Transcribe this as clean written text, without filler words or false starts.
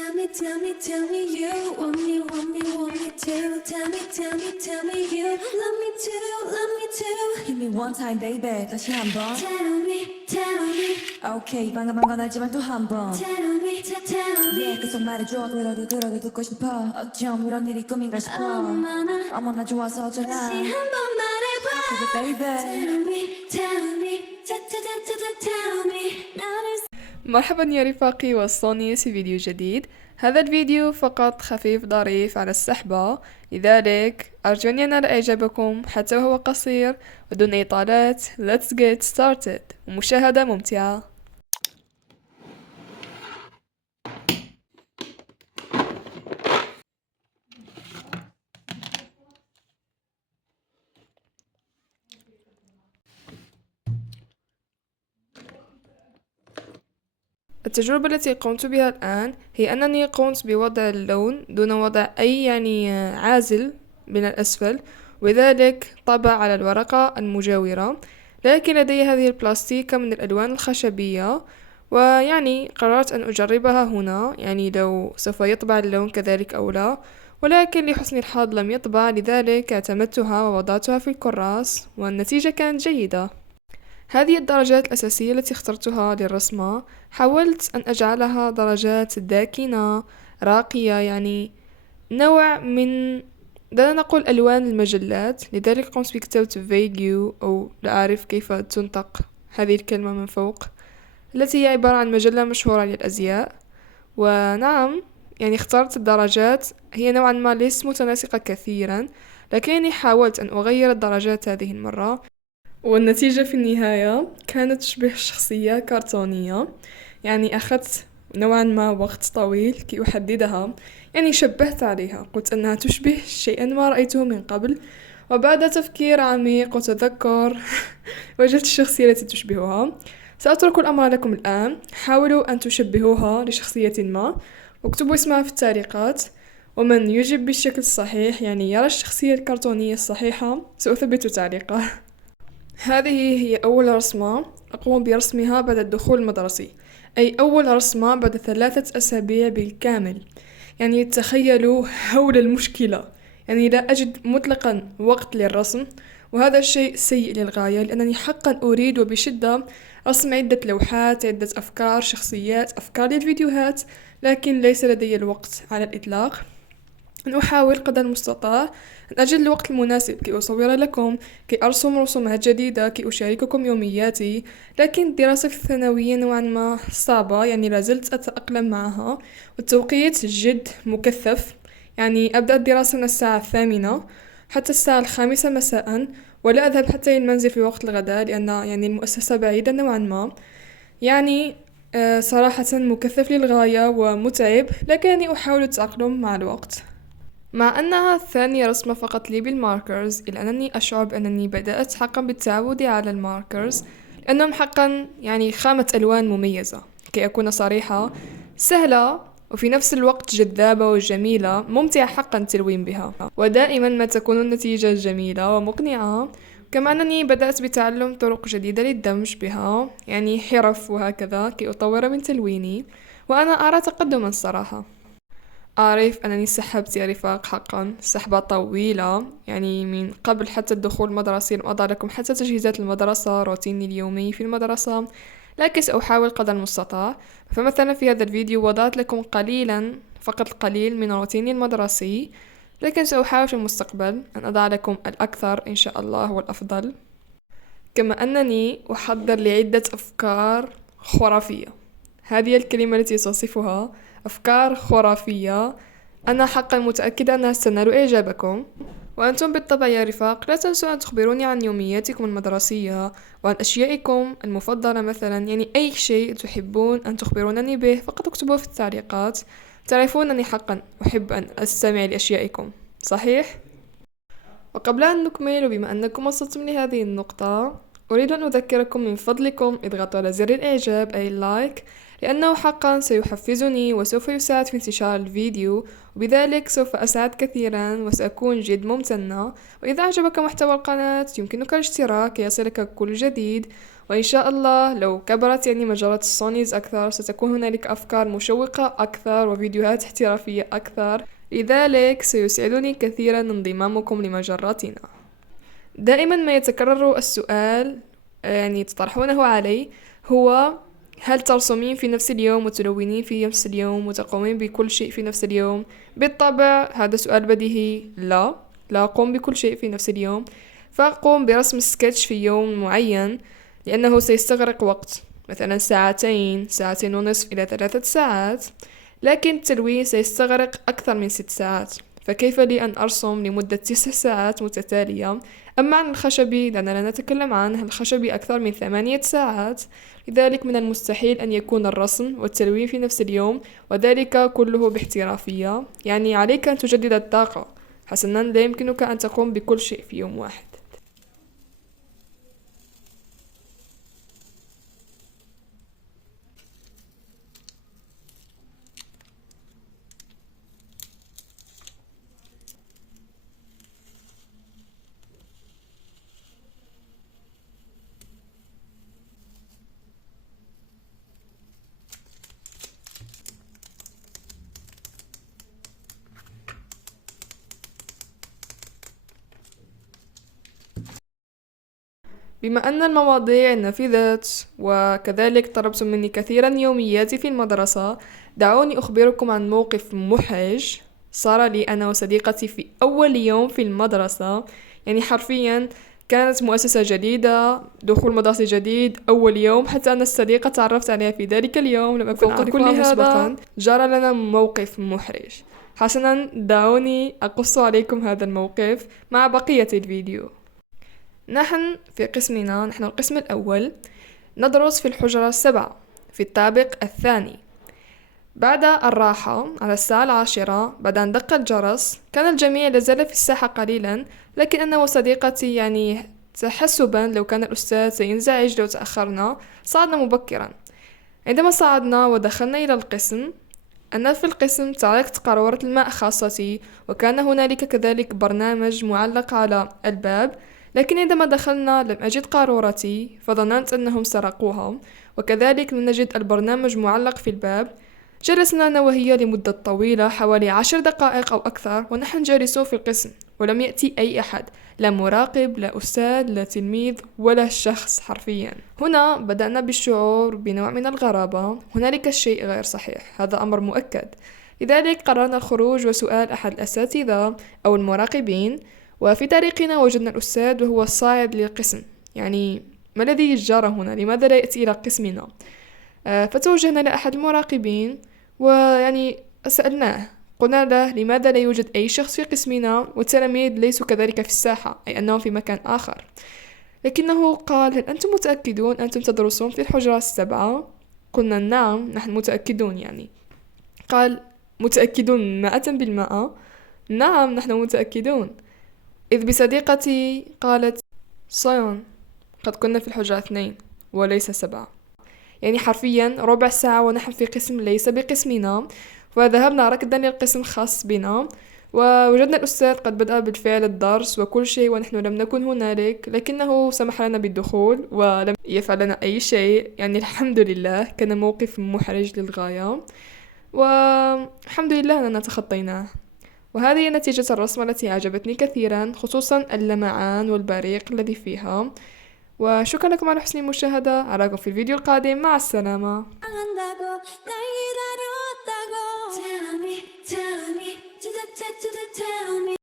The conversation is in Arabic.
tell me you want me too. Tell me you love me too. Give me one time, baby. 다시 한번. Tell me. Okay, 방금 건 알지만 또 한 번. Tell me. Yeah, 계속 말해줘. 그러게 듣고 싶어. 어쩜 이런 일이 꿈인가 싶어. 어머나 좋아서 어쩌나. 다시 한번 말해봐. Baby. Tell me. Tell me. مرحبا يا رفاقي، وصلوني في فيديو جديد. هذا الفيديو فقط خفيف ظريف على السحبة، لذلك أرجو أن ينال إعجابكم حتى وهو قصير. ودون إطالات let's get started، ومشاهدة ممتعة. التجربة التي قمت بها الآن هي أنني قمت بوضع اللون دون وضع أي عازل من الأسفل، وذلك طبع على الورقة المجاورة. لكن لدي هذه البلاستيكة من الألوان الخشبية، قررت أن أجربها هنا، لو سوف يطبع اللون كذلك أو لا. ولكن لحسن الحظ لم يطبع، لذلك اعتمدتها ووضعتها في الكراس والنتيجة كانت جيدة. هذه الدرجات الأساسية التي اخترتها للرسمة حاولت أن أجعلها درجات داكنة راقية، نوع من لا نقول ألوان المجلات. لذلك قمت بكتابة فيجيو، أو لا أعرف كيف تنطق هذه الكلمة من فوق، التي هي عبارة عن مجلة مشهورة للأزياء. ونعم، اخترت الدرجات هي نوعا ما ليست متناسقة كثيرا، لكنني حاولت أن أغير الدرجات هذه المرة، والنتيجة في النهاية كانت تشبه شخصية كرتونية. أخذت نوعا ما وقت طويل كي أحددها، شبهت عليها، قلت أنها تشبه شيئا ما رأيته من قبل، وبعد تفكير عميق وتذكر وجدت الشخصية التي تشبهها. سأترك الأمر لكم الآن، حاولوا أن تشبهوها لشخصية ما، واكتبوا اسمها في التعليقات، ومن يجب بالشكل الصحيح يرى الشخصية الكرتونية الصحيحة سأثبت تعليقه. هذه هي أول رسمة أقوم برسمها بعد الدخول المدرسي، أي أول رسمة بعد 3 أسابيع بالكامل. تخيلوا هول المشكلة، لا أجد مطلقا وقت للرسم، وهذا الشيء سيء للغاية، لأنني حقا أريد وبشدة رسم عدة لوحات، عدة أفكار، شخصيات، أفكار للفيديوهات، لكن ليس لدي الوقت على الإطلاق. أن أحاول قدر المستطاع أن أجد الوقت المناسب كي أصور لكم، كي أرسم رسومات جديدة، كي أشارككم يومياتي. لكن الدراسة في الثانوية نوعا ما صعبة، لازلت أتأقلم معها، والتوقيت جد مكثف. أبدأ الدراسة من الساعة 8 حتى الساعة 5 مساء، ولا أذهب حتى المنزل في وقت الغداء، لأن المؤسسة بعيدة نوعا ما. صراحة مكثف للغاية ومتعب، لكنني أحاول التأقلم مع الوقت. مع أنها ثانية رسمة فقط لي بالماركرز، إلا أنني أشعر بأنني بدأت حقا بالتعود على الماركرز، لأنهم حقا خامة ألوان مميزة، كي أكون صريحة، سهلة وفي نفس الوقت جذابة وجميلة، ممتعة حقا التلوين بها، ودائما ما تكون النتيجة جميلة ومقنعة. كما أنني بدأت بتعلم طرق جديدة للدمج بها، حرف وهكذا، كي أطور من تلويني، وأنا أرى تقدما صراحة. أعرف أنني سحبت يا رفاق، حقا سحبة طويلة، من قبل حتى الدخول المدرسي لم أضع لكم حتى تجهيزات المدرسة، روتيني اليومي في المدرسة، لكن سأحاول قدر المستطاع. فمثلا في هذا الفيديو وضعت لكم قليلا، فقط القليل من روتيني المدرسي، لكن سأحاول في المستقبل أن أضع لكم الأكثر إن شاء الله والأفضل. كما أنني أحضر لعدة أفكار خرافية، هذه الكلمة التي تصفها، أفكار خرافية. أنا حقا متأكدة أنها ستنال إعجابكم، وأنتم بالطبع يا رفاق لا تنسوا أن تخبروني عن يومياتكم المدرسية وعن أشيائكم المفضلة، مثلا أي شيء تحبون أن تخبرونني به فقط اكتبوه في التعليقات. تعرفون أني حقا أحب أن أستمع لأشيائكم، صحيح؟ وقبل أن نكمل، وبما أنكم وصلتم لهذه النقطة، أريد أن أذكركم من فضلكم اضغطوا على زر الإعجاب أي اللايك، لأنه حقا سيحفزني وسوف يساعد في انتشار الفيديو، وبذلك سوف أسعد كثيرا وسأكون جد ممتنة. وإذا أعجبك محتوى القناة يمكنك الاشتراك يصلك كل جديد، وإن شاء الله لو كبرت يعني مجالات السونيز أكثر ستكون هنالك أفكار مشوقة أكثر وفيديوهات احترافية أكثر، لذلك سيسعدني كثيرا انضمامكم لمجراتنا. دائما ما يتكرر السؤال يعني تطرحونه علي هو: هل ترسمين في نفس اليوم وتلونين في نفس اليوم وتقومين بكل شيء في نفس اليوم؟ بالطبع هذا سؤال بديهي. لا أقوم بكل شيء في نفس اليوم، فأقوم برسم سكتش في يوم معين لأنه سيستغرق وقت، مثلا ساعتين ونصف إلى 3 ساعات، لكن التلوين سيستغرق أكثر من 6 ساعات، فكيف لي أن أرسم لمدة 9 ساعات متتالية؟ أما عن الخشبي لأننا لا نتكلم عنه، الخشبي أكثر من 8 ساعات، لذلك من المستحيل أن يكون الرسم والتلوين في نفس اليوم، وذلك كله باحترافية. يعني عليك أن تجدد الطاقة. حسنا، لا يمكنك أن تقوم بكل شيء في يوم واحد. بما أن المواضيع نفذت وكذلك طلبتم مني كثيرا يومياتي في المدرسة، دعوني أخبركم عن موقف محرج صار لي أنا وصديقتي في أول يوم في المدرسة. يعني حرفيا كانت مؤسسة جديدة، دخول مدرسي جديد، أول يوم، حتى أن الصديقة تعرفت عليها في ذلك اليوم لم أكن أعرفها كل هذا جرى لنا موقف محرج. حسنا، دعوني أقص عليكم هذا الموقف مع بقية الفيديو. نحن في قسمنا، نحن القسم الأول، ندرس في الحجرة 7 في الطابق الثاني. بعد الراحة على الساعة 10 بعد أن دق الجرس كان الجميع لازال في الساحة قليلا، لكن أنا وصديقتي يعني تحسبا لو كان الأستاذ سينزعج لو تأخرنا صعدنا مبكرا. عندما صعدنا ودخلنا إلى القسم، أنا في القسم تركت قارورة الماء خاصتي، وكان هنالك كذلك برنامج معلق على الباب، لكن عندما دخلنا لم أجد قارورتي فظننت أنهم سرقوها، وكذلك لم نجد البرنامج معلق في الباب. جلسنا أنا وهي لمدة طويلة حوالي 10 دقائق أو أكثر ونحن جالسون في القسم، ولم يأتي أي أحد، لا مراقب لا أستاذ لا تلميذ ولا شخص حرفيا. هنا بدأنا بالشعور بنوع من الغرابة، هنالك شيء غير صحيح، هذا أمر مؤكد. لذلك قررنا الخروج وسؤال أحد الأساتذة أو المراقبين، وفي طريقنا وجدنا الأستاذ وهو الصاعد للقسم. يعني ما الذي جرى هنا؟ لماذا لا يأتي إلى قسمنا؟ فتوجهنا لأحد المراقبين ويعني سألناه، قلنا له لماذا لا يوجد أي شخص في قسمنا والتلاميذ ليسوا كذلك في الساحة، أي أنهم في مكان آخر. لكنه قال: هل أنتم متأكدون أنتم تدرسون في الحجرة 7؟ قلنا: نعم نحن متأكدون. يعني قال: متأكدون 100%؟ نعم نحن متأكدون. إذ بصديقتي قالت: صيون، قد كنا في الحجرة 2 وليس 7. يعني حرفيا ربع ساعة ونحن في قسم ليس بقسمنا، وذهبنا ركضا للقسم خاص بنا، ووجدنا الأستاذ قد بدأ بالفعل الدرس وكل شيء ونحن لم نكن هنالك، لكنه سمح لنا بالدخول ولم يفعل لنا أي شيء. يعني الحمد لله، كان موقف محرج للغاية، والحمد لله أننا تخطيناه. وهذه نتيجة الرسمة التي أعجبتني كثيرا، خصوصا اللمعان والبريق الذي فيها. وشكرا لكم على حسن المشاهدة، أراكم في الفيديو القادم، مع السلامة. Tell me, to the